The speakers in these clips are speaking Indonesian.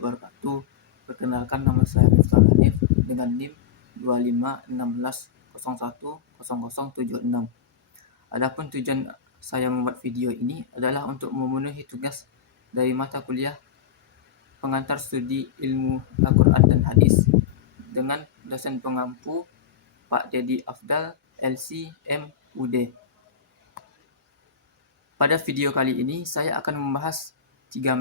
wabarakatuh. Perkenalkan, nama saya Miftah Hanif dengan NIM 2516010076. Adapun tujuan saya membuat video ini adalah untuk memenuhi tugas dari mata kuliah pengantar studi ilmu Al-Quran dan Hadis dengan dosen pengampu Pak Dedi Afdal, LC MUD. Pada video kali ini saya akan membahas tiga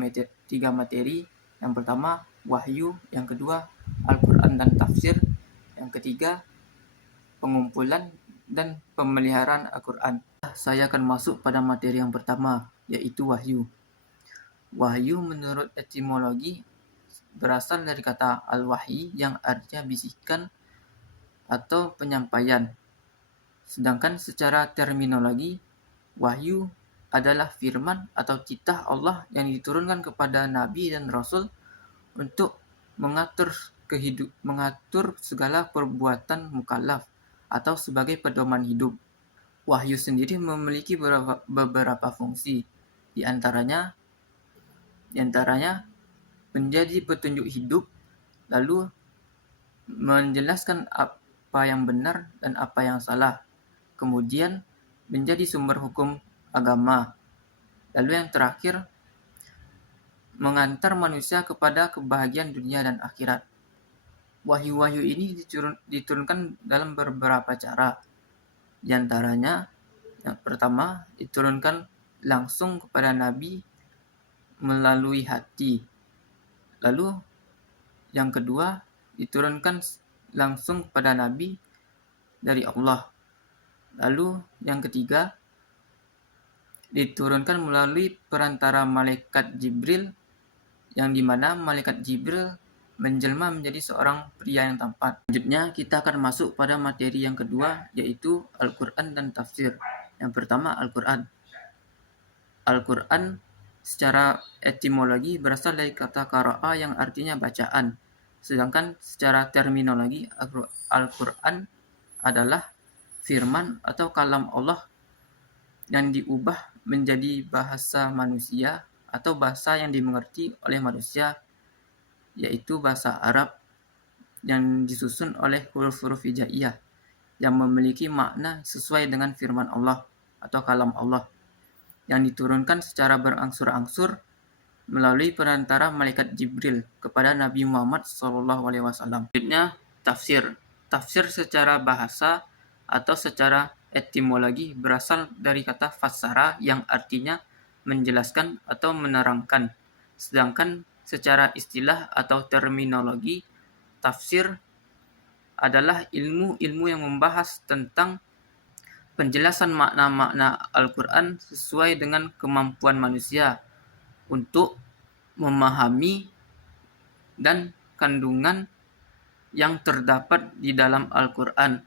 materi. Yang pertama, wahyu. Yang kedua, Al-Quran dan tafsir. Yang ketiga, pengumpulan dan pemeliharaan Al-Quran. Saya akan masuk pada materi yang pertama, yaitu wahyu. Wahyu menurut etimologi berasal dari kata al-wahyi yang artinya bisikan atau penyampaian. Sedangkan secara terminologi, wahyu adalah firman atau titah Allah yang diturunkan kepada Nabi dan Rasul untuk mengatur segala perbuatan mukallaf atau sebagai pedoman hidup. Wahyu sendiri memiliki beberapa fungsi. Di antaranya menjadi petunjuk hidup, lalu menjelaskan apa yang benar dan apa yang salah. Kemudian menjadi sumber hukum agama. Lalu yang terakhir, mengantar manusia kepada kebahagiaan dunia dan akhirat. Wahyu-wahyu ini diturunkan dalam beberapa cara. Di antaranya, yang pertama, diturunkan langsung kepada Nabi melalui hati. Lalu yang kedua, diturunkan langsung kepada Nabi dari Allah. Lalu yang ketiga, diturunkan melalui perantara malaikat Jibril, yang dimana malaikat Jibril menjelma menjadi seorang pria yang tampan. Selanjutnya kita akan masuk pada materi yang kedua, yaitu Al-Quran dan tafsir. Yang pertama, Al-Quran. Al-Quran secara etimologi berasal dari kata qara'a yang artinya bacaan. Sedangkan secara terminologi, Al-Quran adalah firman atau kalam Allah yang diubah menjadi bahasa manusia atau bahasa yang dimengerti oleh manusia, yaitu bahasa Arab yang disusun oleh huruf-huruf hijaiyah yang memiliki makna sesuai dengan firman Allah atau kalam Allah yang diturunkan secara berangsur-angsur melalui perantara malaikat Jibril kepada Nabi Muhammad SAW. Selanjutnya, tafsir. Tafsir secara bahasa atau secara etimologi berasal dari kata fassara yang artinya menjelaskan atau menerangkan. Sedangkan secara istilah atau terminologi, tafsir adalah ilmu-ilmu yang membahas tentang penjelasan makna-makna Al-Quran sesuai dengan kemampuan manusia untuk memahami dan kandungan yang terdapat di dalam Al-Quran.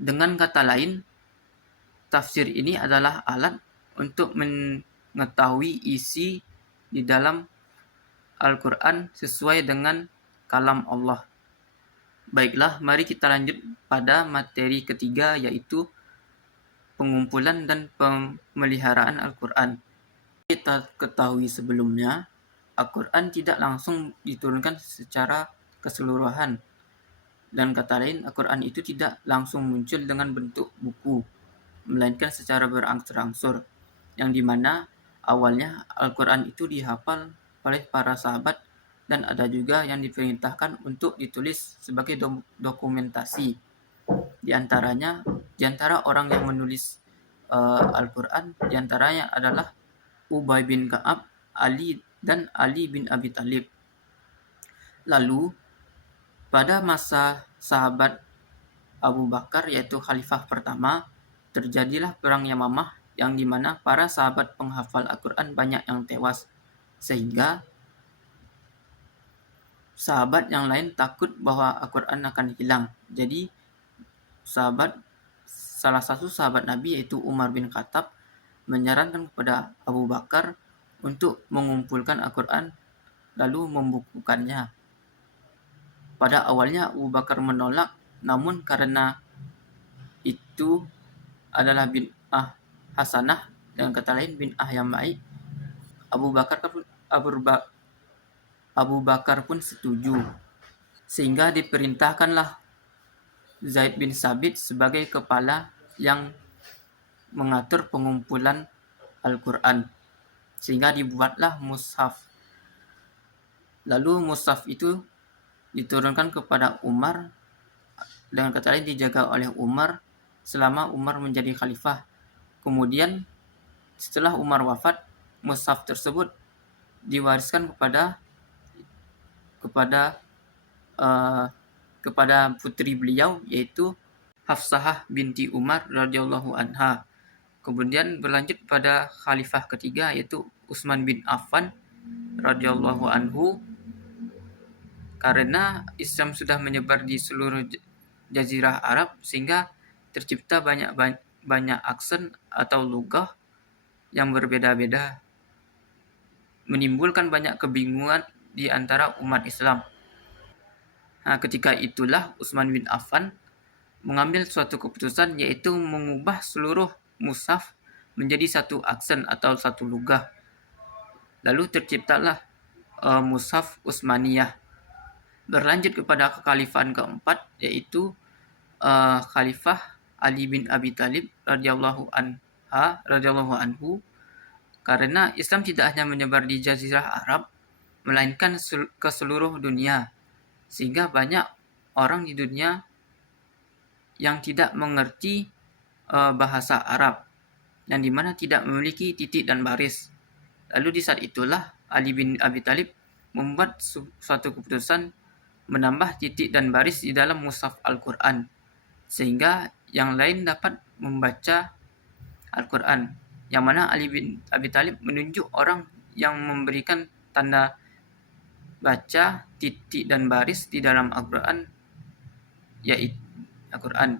Dengan kata lain, tafsir ini adalah alat untuk mengetahui isi di dalam Al-Quran sesuai dengan kalam Allah. Baiklah, mari kita lanjut pada materi ketiga, yaitu pengumpulan dan pemeliharaan Al-Quran. Kita ketahui sebelumnya, Al-Quran tidak langsung diturunkan secara keseluruhan. Dan kata lain, Al-Quran itu tidak langsung muncul dengan bentuk buku, melainkan secara berangsur-angsur, yang dimana awalnya Al-Quran itu dihafal oleh para sahabat dan ada juga yang diperintahkan untuk ditulis sebagai dokumentasi. Di antara orang yang menulis Al-Quran, di antaranya adalah Ubay bin Ka'ab, Ali bin Abi Thalib. Lalu pada masa sahabat Abu Bakar, yaitu khalifah pertama, terjadilah perang Yamamah yang dimana para sahabat penghafal Al-Quran banyak yang tewas, sehingga sahabat yang lain takut bahwa Al-Quran akan hilang. Jadi salah satu sahabat Nabi, yaitu Umar bin Khattab, menyarankan kepada Abu Bakar untuk mengumpulkan Al-Quran lalu membukukannya. Pada awalnya Abu Bakar menolak, namun karena itu adalah bid'ah hasanah, dengan kata lain bid'ah yang baik, Abu Bakar Abu Bakar pun setuju, sehingga diperintahkanlah Zaid bin Sabit sebagai kepala yang mengatur pengumpulan Al-Quran, sehingga dibuatlah mushaf. Lalu mushaf itu diturunkan kepada Umar, dengan kata lain dijaga oleh Umar selama Umar menjadi khalifah. Kemudian setelah Umar wafat, mushaf tersebut diwariskan kepada uh, kepada putri beliau, yaitu Hafsah binti Umar radhiyallahu anha. Kemudian berlanjut pada khalifah ketiga, yaitu Utsman bin Affan radhiyallahu anhu. Karena Islam sudah menyebar di seluruh jazirah Arab, sehingga tercipta banyak aksen atau lugah yang berbeda-beda, menimbulkan banyak kebingungan di antara umat Islam. Nah, ketika itulah Utsman bin Affan mengambil suatu keputusan, yaitu mengubah seluruh mushaf menjadi satu aksen atau satu lugah. Lalu terciptalah mushaf Utsmaniyah. Berlanjut kepada kekhalifahan keempat, yaitu Khalifah Ali bin Abi Thalib radhiyallahu anhu. Karena Islam tidak hanya menyebar di jazirah Arab, melainkan ke seluruh dunia, sehingga banyak orang di dunia yang tidak mengerti bahasa Arab, yang dimana tidak memiliki titik dan baris. Lalu di saat itulah Ali bin Abi Thalib membuat suatu keputusan menambah titik dan baris di dalam mushaf Al-Quran, sehingga yang lain dapat membaca Al-Quran, yang mana Ali bin Abi Thalib menunjuk orang yang memberikan tanda baca titik dan baris di dalam Al-Quran, yaitu Al-Quran.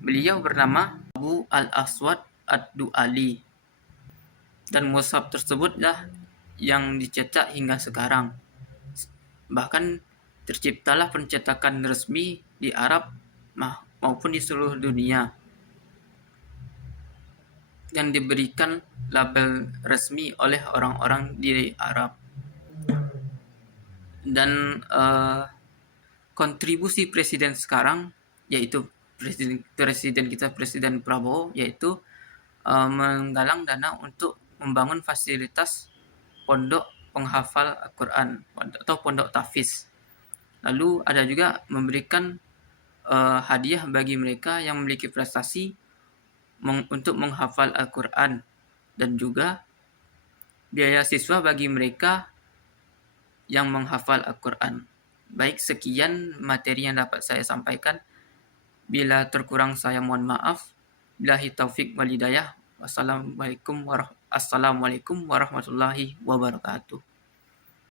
Beliau bernama Abu Al-Aswad Ad-Du'ali, dan mushaf tersebutlah yang dicetak hingga sekarang. Bahkan terciptalah pencetakan resmi di Arab maupun di seluruh dunia, yang diberikan label resmi oleh orang-orang di Arab. Dan kontribusi presiden sekarang, yaitu presiden kita, Presiden Prabowo, yaitu menggalang dana untuk membangun fasilitas pondok penghafal Al-Quran atau pondok tahfiz. Lalu ada juga memberikan hadiah bagi mereka yang memiliki prestasi untuk menghafal Al-Quran, dan juga biaya siswa bagi mereka yang menghafal Al-Quran. Baik, sekian materi yang dapat saya sampaikan. Bila terkurang saya mohon maaf. Billahi taufik wal hidayah. Assalamualaikum warahmatullahi wabarakatuh.